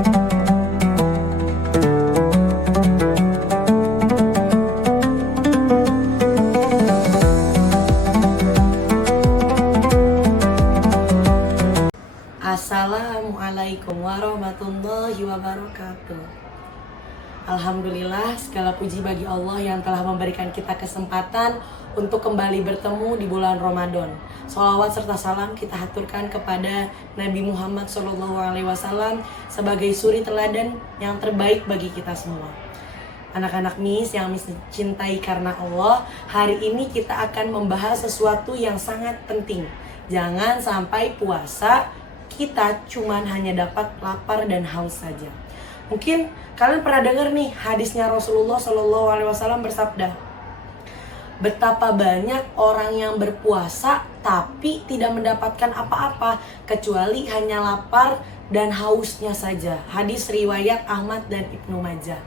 Assalamualaikum warahmatullahi wabarakatuh. Alhamdulillah, segala puji bagi Allah yang telah memberikan kita kesempatan untuk kembali bertemu di bulan Ramadan. Sholawat serta salam kita haturkan kepada Nabi Muhammad SAW sebagai suri teladan yang terbaik bagi kita semua. Anak-anak Miss yang Miss cintai karena Allah, hari ini kita akan membahas sesuatu yang sangat penting. Jangan sampai puasa kita cuman hanya dapat lapar dan haus saja. Mungkin kalian pernah dengar nih hadisnya Rasulullah SAW bersabda, betapa banyak orang yang berpuasa tapi tidak mendapatkan apa-apa kecuali hanya lapar dan hausnya saja. Hadis riwayat Ahmad dan Ibnu Majah.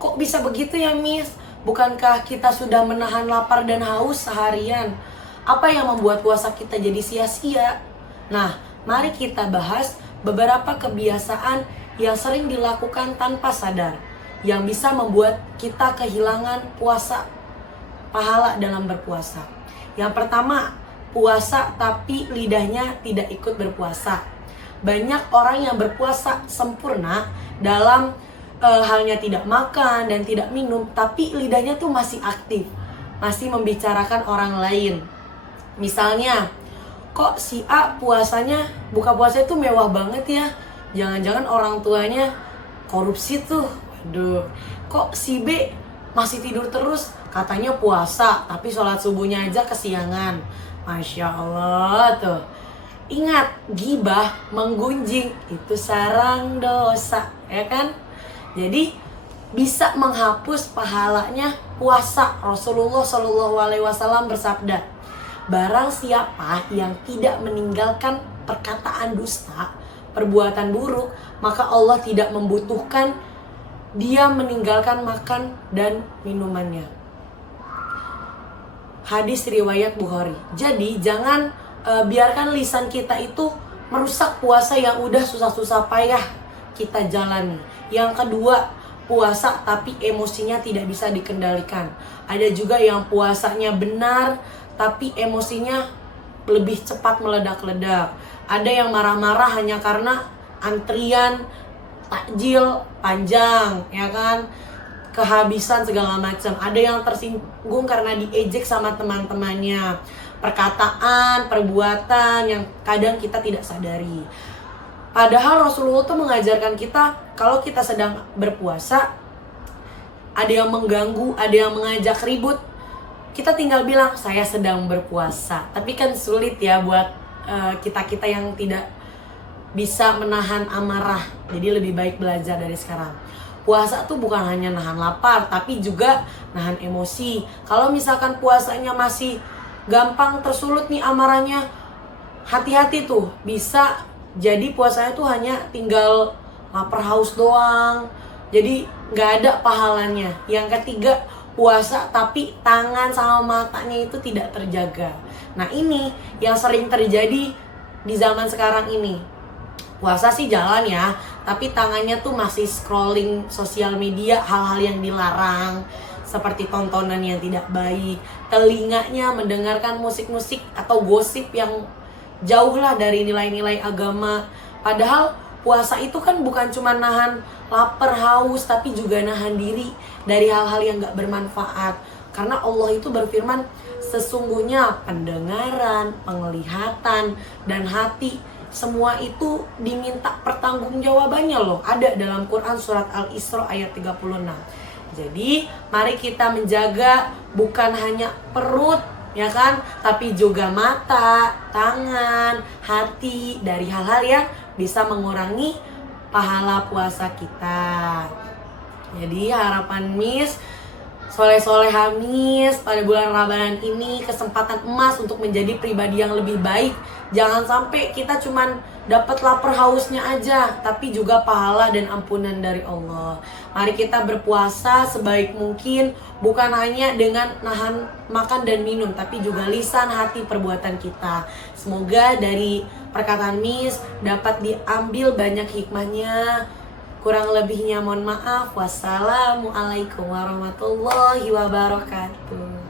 Kok bisa begitu ya Miss? Bukankah kita sudah menahan lapar dan haus seharian? Apa yang membuat puasa kita jadi sia-sia? Nah, mari kita bahas beberapa kebiasaan yang sering dilakukan tanpa sadar, yang bisa membuat kita kehilangan pahala dalam berpuasa. Yang pertama, puasa tapi lidahnya tidak ikut berpuasa. Banyak orang yang berpuasa sempurna dalam halnya tidak makan dan tidak minum, tapi lidahnya tuh masih aktif, masih membicarakan orang lain. Misalnya, kok si A buka puasa itu mewah banget ya? Jangan-jangan orang tuanya korupsi tuh. Waduh, kok si B masih tidur terus? Katanya puasa, tapi sholat subuhnya aja kesiangan. Masya Allah tuh. Ingat, ghibah, menggunjing, itu sarang dosa, ya kan? Jadi bisa menghapus pahalanya puasa. Rasulullah SAW bersabda, barang siapa yang tidak meninggalkan perkataan dusta, perbuatan buruk, maka Allah tidak membutuhkan dia meninggalkan makan dan minumannya. Hadis riwayat Bukhari. Jadi jangan biarkan lisan kita itu merusak puasa yang udah susah-susah payah kita jalani. Yang kedua, puasa tapi emosinya tidak bisa dikendalikan. Ada juga yang puasanya benar tapi emosinya lebih cepat meledak-ledak. Ada yang marah-marah hanya karena antrian takjil panjang, ya kan? Kehabisan segala macam. Ada yang tersinggung karena diejek sama teman-temannya. Perkataan, perbuatan yang kadang kita tidak sadari. Padahal Rasulullah tuh mengajarkan kita kalau kita sedang berpuasa, ada yang mengganggu, ada yang mengajak ribut, kita tinggal bilang saya sedang berpuasa. Tapi kan sulit ya buat kita-kita yang tidak bisa menahan amarah. Jadi lebih baik belajar dari sekarang. Puasa tuh bukan hanya nahan lapar, tapi juga nahan emosi. Kalau misalkan puasanya masih gampang tersulut nih amarahnya, hati-hati tuh, bisa jadi puasanya tuh hanya tinggal lapar haus doang. Jadi gak ada pahalanya. Yang ketiga, puasa tapi tangan sama matanya itu tidak terjaga. Nah ini yang sering terjadi di zaman sekarang ini. Puasa sih jalan ya, tapi tangannya tuh masih scrolling sosial media, hal-hal yang dilarang seperti tontonan yang tidak baik. Telinganya mendengarkan musik-musik atau gosip yang jauh lah dari nilai-nilai agama. Padahal puasa itu kan bukan cuma nahan lapar, haus, tapi juga nahan diri dari hal-hal yang gak bermanfaat. Karena Allah itu berfirman, sesungguhnya pendengaran, penglihatan, dan hati, semua itu diminta pertanggungjawabannya loh. Ada dalam Quran surat Al-Isra ayat 36. Jadi mari kita menjaga bukan hanya perut, ya kan, tapi juga mata, tangan, hati dari hal-hal yang bisa mengurangi pahala puasa kita. Jadi harapan Miss soleh-soleh Hamis pada bulan Ramadan ini, kesempatan emas untuk menjadi pribadi yang lebih baik. Jangan sampai kita cuman dapat lapar hausnya aja, tapi juga pahala dan ampunan dari Allah. Mari kita berpuasa sebaik mungkin, bukan hanya dengan nahan makan dan minum, tapi juga lisan, hati, perbuatan kita. Semoga dari perkataan Miss dapat diambil banyak hikmahnya. Kurang lebihnya mohon maaf. Wassalamualaikum warahmatullahi wabarakatuh.